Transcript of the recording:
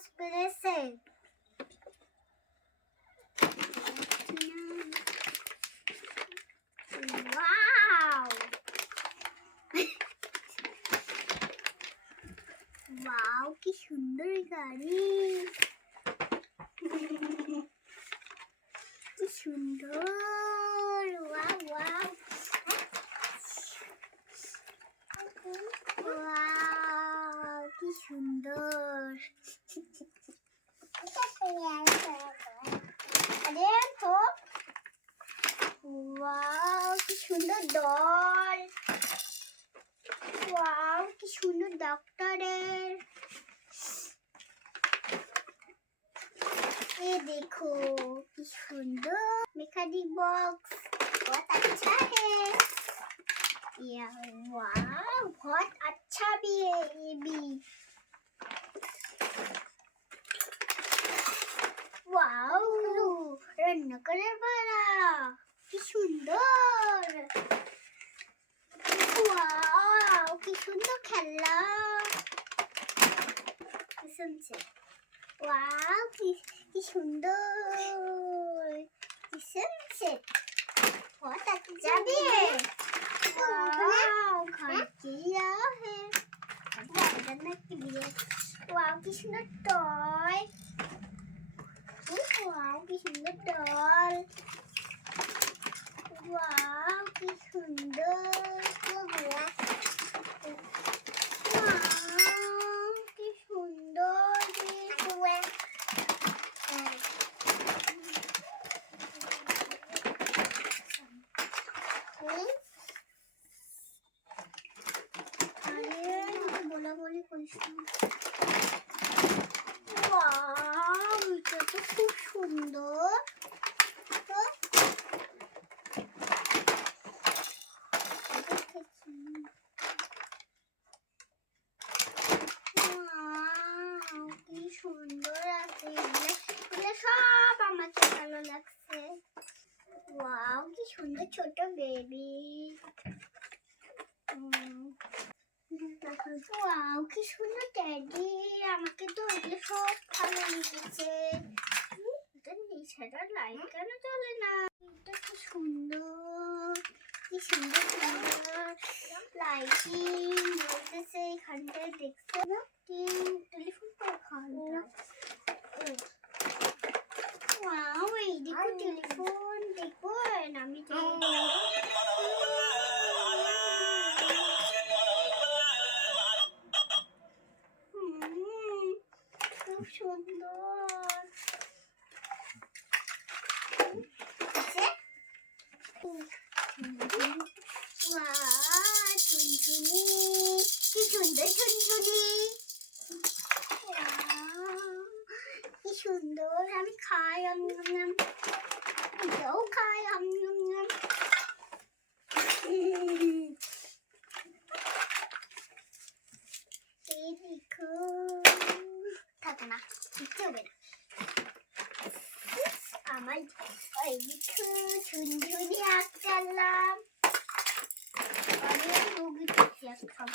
Box পেরেছে। Wow wow কি সুন্দর গাড়ি, কি সুন্দর। ওয়াও ওয়াও ওয়াও কি সুন্দর। আরে তো ওয়াও কি সুন্দর ডল। ওয়াও কি সুন্দর ডক্টরের। ये देखो कि सुंदर मैकेनिक बॉक्स, बहुत अच्छा है। या वाह बहुत अच्छा भी है ये भी। वाओ रन कलर वाला कि सुंदर। वाओ कि सुंदर खेला कसम से। वाओ कि सुंदर किस्म से, बहुत अच्छा भी है। वाओ खर्चिया है बनाने के लिए। वाओ कि सुंदर टॉय। वाओ कि सुंदर डॉल। वाओ कि सुंदर। ওয়াও এটা তো খুব সুন্দর। কি সুন্দর আছে, এগুলো সব আমাকে ভালো লাগছে। ওয়াও কি সুন্দর ছোট বেবি। ওয়াও কি সুন্দর টেডি, আমাকে তো এগুলো সব ভালো লেগেছে। এটা নিচেটা লাইট কেন জ্বলে না? এটা কি সুন্দর, কি সুন্দর সুন্দর লাইটিং জ্বলতেছে এখানটায়, দেখছো না? টেলিফোন পর খানটা। ওয়াও এই দেখো টেলিফোন, দেখো আমি খুব সুন্দর। ঝুনঝুনি কি সুন্দর ঝুনঝুনি। কি সুন্দর, আমি খাই এটাও খাই এই দেখো থাকে না, দিতে হবে না আমার। ওই দেখো ঝুনঝুনি আঁকলাম, আমি মুগি দিচ্ছি সব